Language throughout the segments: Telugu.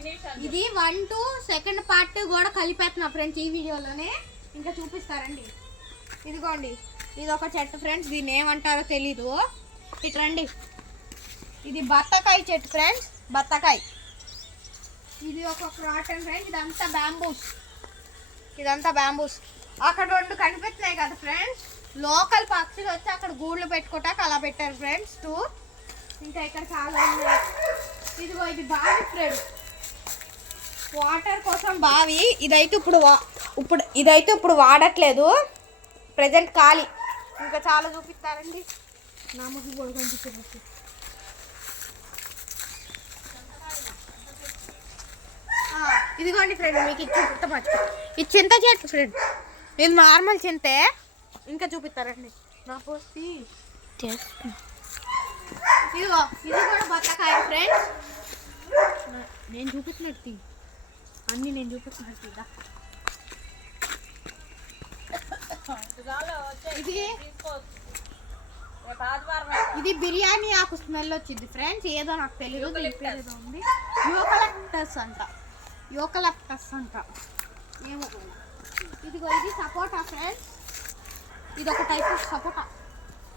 ఫ్రెండ్స్. ఇది 1 to 2nd పార్ట్ కూడా కలిపేస్తున్నా ఫ్రెండ్స్ ఈ వీడియోలోనే. ఇంకా చూపిస్తారండి. ఇదిగోండి, ఇది ఒక చెట్టు ఫ్రెండ్స్. దీన్ని ఏమంటారో తెలీదు. ఇటు రండి. ఇది బత్తకాయ చెట్టు ఫ్రెండ్స్, బత్తకాయ. ఇది ఒక క్రాటన్ ఫ్రెండ్స్. ఇదంతా బ్యాంబూస్. అక్కడ 2 కనిపిస్తున్నాయి కదా ఫ్రెండ్స్, లోకల్ పక్షులు వచ్చి అక్కడ గూళ్ళు పెట్టుకోవటానికి అలా పెట్టారు ఫ్రెండ్స్ 2. ఇంకా ఇక్కడ చాలా ఉన్నాయి. ఇదిగో ఇది బావి ఫ్రెండ్స్, వాటర్ కోసం బావి. ఇదైతే ఇప్పుడు వాడట్లేదు, ప్రజెంట్ ఖాళీ. ఇంకా చాలా చూపిస్తారండి. నామకి కూడా కనిపించే ఇదిగోండి ఫ్రెండ్, మీకు ఇచ్చి గుర్తమచ్చు. ఇది చింత చెట్టు ఫ్రెండ్, ఇది నార్మల్ చింతే. ఇంకా చూపిస్తారండి నా పోసి. ఇదిగో ఇది కూడా బత్తకాయ ఫ్రెండ్స్. నేను చూపిస్తున్నట్టు అన్నీ నేను చూపిస్తున్నట్టు. ఇది బిర్యానీ ఆకు స్మెల్ వచ్చింది ఫ్రెండ్స్. ఏదో నాకు తెలియదు, ఏదో ఉంది. యూకలిప్టస్ అంట ఏమో. ఇదిగో ఇది సపోటా ఫ్రెండ్స్. ఇది ఒక టైప్ ఆఫ్ సపోటా.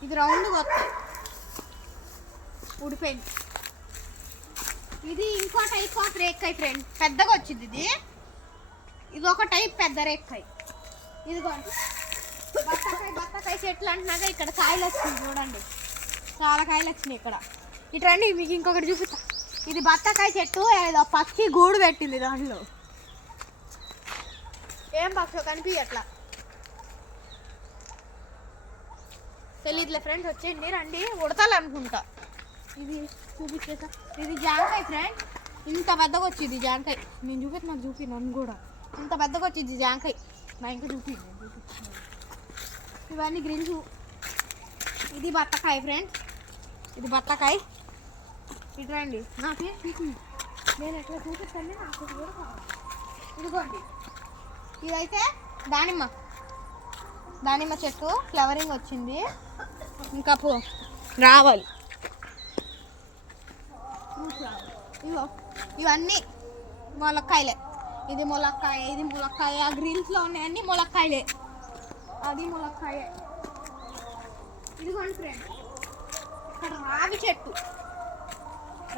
ఇది రౌండ్గా వస్తాయి, ఉడిపోయింది. ఇది ఇంకో టైప్ ఆఫ్ రేక్కాయ ఫ్రెండ్, పెద్దగా వచ్చింది. ఇది ఒక టైప్ పెద్ద రేక్కాయ. ఇదిగో బత్తకాయ చెట్లు అంటున్నాగా, ఇక్కడ కాయలు వచ్చింది చూడండి, చాలా కాయలు వచ్చినాయి ఇక్కడ. ఇటు రండి, మీకు ఇంకొకటి చూపిస్తా. ఇది బత్తకాయ చెట్టు, ఏదో పక్షి గూడు పెట్టింది దాంట్లో. ఏం పక్షి కనిపించట్లా, తెలియదులే ఫ్రెండ్స్. వచ్చేయండి, రండి. ఉడతాలనుకుంటా. ఇది చూపించేసా. ఇది జాంకాయ ఫ్రెండ్, ఇంత పెద్దగా వచ్చింది జాంకాయ. నేను చూపి నన్ను కూడా ఇంత పెద్దగా వచ్చింది జాంకాయ. నా ఇంకా ఇవన్నీ గ్రిల్స్. ఇది బత్తకాయ ఫ్రెండ్స్, ఇది బత్తకాయ. ఇటు రండి, నాకు నేను ఎట్లా చూపిస్తాను, నాకు కూడా కావాలి. ఇదిగోండి, ఇదైతే దానిమ్మ చెట్టు, ఫ్లవరింగ్ వచ్చింది. ఇంకా రావాలి. ఇవన్నీ ములక్కాయలే. ఇది ములక్కాయ. ఆ గ్రీన్స్లో ఉన్నాయన్నీ ములక్కాయలే. అది ములక్కాయ. ఇదిగోండి ఫ్రెండ్, ఇక్కడ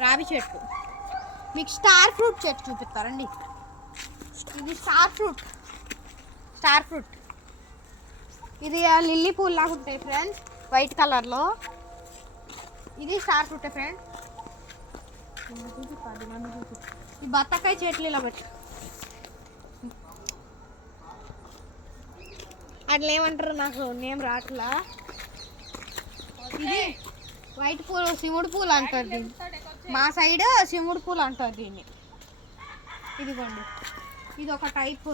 రావి చెట్టు. మీకు స్టార్ ఫ్రూట్ చెట్టు చూపిస్తారండి. ఇది స్టార్ ఫ్రూట్. ఇది లిల్లీ పూల్ లాగా ఉంటాయి ఫ్రెండ్స్, వైట్ కలర్లో. ఇది స్టార్ ఫ్రూట్ ఫ్రెండ్. ఈ బత్తకాయ చెట్లు ఇలా పెట్టు. అట్లా ఏమంటారు, నాకు నేమ్ రాట్లా. ఇది వైట్ పూలు, శివుడు పూలు అంటారు దీన్ని. మా సైడ్ శివుడు పూలు అంటారు దీన్ని. ఇదిగోండి, ఇది ఒక టైప్.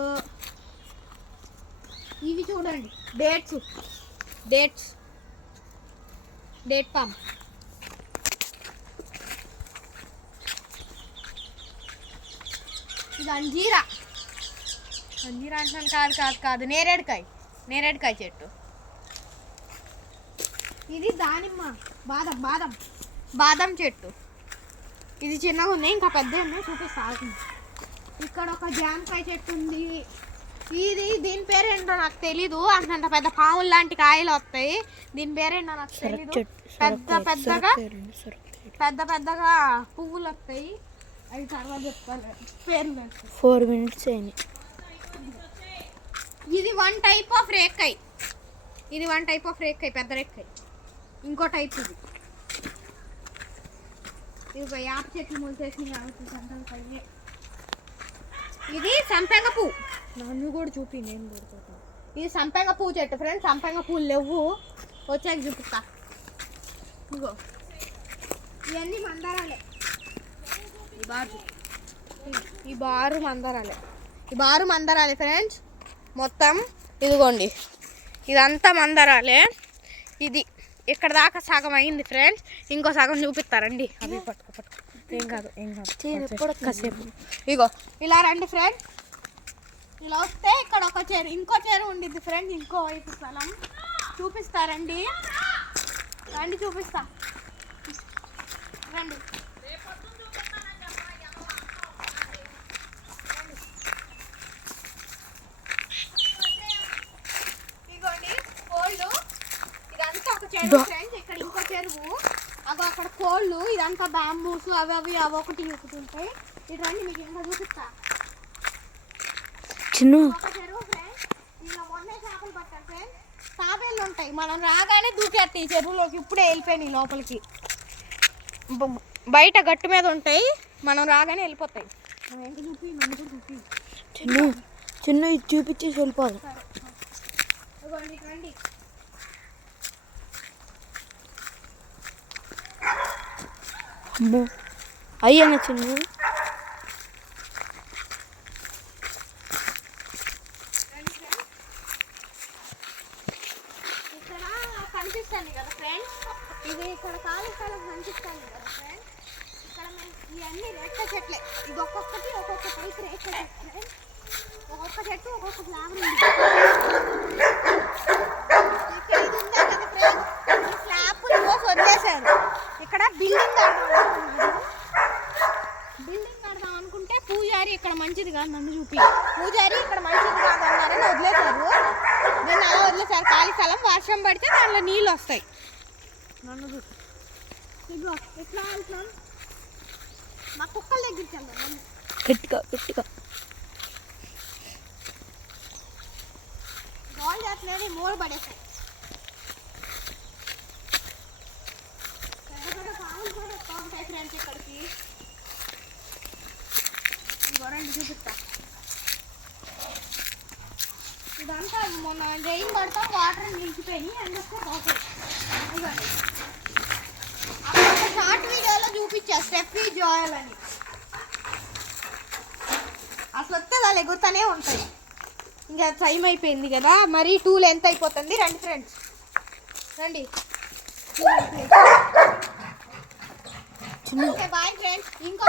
ఇవి చూడండి, డేట్ పామ్. ఇది అంజీరా అంటున్నాను, కాదు నేరేడుకాయ చెట్టు. ఇది దానిమ్మ, బాదం చెట్టు. ఇది చిన్నగా ఉంది, ఇంకా పెద్ద ఉన్నాయి, చూపిస్తాను. ఇక్కడ ఒక జామకాయ చెట్టు ఉంది. దీని పేరేంటో నాకు తెలీదు. అంత పెద్ద పాములు లాంటి కాయలు వస్తాయి. దీని పేరేంటో నాకు తెలీదు. పెద్దగా పువ్వులు వస్తాయి. అవి తర్వాత చెప్తాను పేర్లు. 4 minutes అయింది. ఇది 1 టైప్ ఆఫ్ రేక్కాయ. పెద్ద రేక్కాయ. ఇంకో టైప్ ఇది యాప చెట్లు మూసేసి. ఇది సంపెంగ పువ్వు. నన్ను కూడా చూపి, నేను కూడా. ఇది సంపెంగ పువ్వు చెట్టు ఫ్రెండ్స్. సంపెంగ పువ్వులు లేవు, వచ్చాక చూపిస్తా. ఇగో ఇవన్నీ మందారాలే. ఈ బారు మందారాలే ఫ్రెండ్స్ మొత్తం. ఇదిగోండి, ఇదంతా మందారాలే. ఇది ఇక్కడ దాకా సగం అయింది ఫ్రెండ్స్. ఇంకో సగం చూపిస్తారండి. అవి పట్టుకో. ఏం కాదు. కాసేపు ఇగో ఇలా రండి ఫ్రెండ్. ఇలా వస్తే ఇక్కడ ఒక ఇంకో చెరువు ఉండిద్ది ఫ్రెండ్. ఇంకో వైపు స్థలం చూపిస్తారండి. రండి, చూపిస్తా. రండి. ఫ్రెండ్స్ ఇక్కడ ఇంకో చెరువు, అక్కడ కోళ్ళు, ఇదంతా బ్యాంబూస్ అవి ఒకటి ఉంటాయి. ఇది రండి మీకు ఇంకా చూపిస్తా. ఒక చెరువు ఫ్రెండ్స్, ఇలా మొన్నే చేపలు పట్టారు ఫ్రెండ్స్. తాబేళ్ళు ఉంటాయి, మనం రాగానే దూకేస్తాయి ఈ చెరువులోకి. ఇప్పుడే వెళ్ళిపోయినాయి లోపలికి. బయట గట్టు మీద ఉంటాయి, మనం రాగానే వెళ్ళిపోతాయి. చిన్న ఇది చూపించేసి వెళ్ళిపోదు. రండి. అమ్మో అయ్యన్న చిన్న ఇక్కడ కనిపిస్తుంది కదా ఫ్రెండ్స్, ఇది ఇక్కడ ఖాళీ స్థలం కనిపిస్తుంది కదా ఫ్రెండ్స్. ఇక్కడ ఇవన్నీ రేట్ల చెట్లే. ఇది ఒక్కొక్కటి ఒక్కొక్క టైప్ రేట్ల చెట్లు ఫ్రెండ్స్. ఒక్కొక్క చెట్టు ఒక్కొక్క ఫ్లేవర్ ఉంది. ఇక్కడ ఇది ఉందా కదా ఫ్రెండ్స్, ఈ స్లాబ్ పోసి వదిలేశారు. ఇక్కడ బిల్డింగ్ కడదాం అనుకుంటే పూజారి ఇక్కడ మంచిది కాదు, నన్ను చూపి పూజారి ఇక్కడ మంచిది కాదు అన్నారని వదిలేశారు. దీన్ని అలా వదిలేశారు ఖాళీ స్థలం. వర్షం పడితే దాంట్లో నీళ్ళు వస్తాయి. నన్ను చూపి ఇదిగో ఎట్లా వెళ్తున్నాను, మా కుక్కల దగ్గరికి వెళ్దాం. గట్టిగా బాల్ చేస్తలేదు, మూల పడేసాయి. పెద్ద పాములు కూడా ఎక్కువ ఉంటాయి ఫ్రెండ్స్ ఇక్కడికి. గొర్రెండి చూపిస్తా. ఇదంతా మొన్న రైన్ పడతా వాటర్ నిలిచిపోయి అందుకే పోతాయి. ఇదిగోండి అప్పుడు ఒక షార్ట్ వీడియోలో చూపించా స్టెఫీ జాయల్ అని. అసలు వస్తే వాళ్ళు ఎగురుతూనే ఉంటాయి. ఇంకా టైం అయిపోయింది కదా, మరి 2 లెంత్ అయిపోతుంది. రండి ఫ్రెండ్స్ రండి. ఓకే బాయ్ ఫ్రెండ్స్, ఇంకో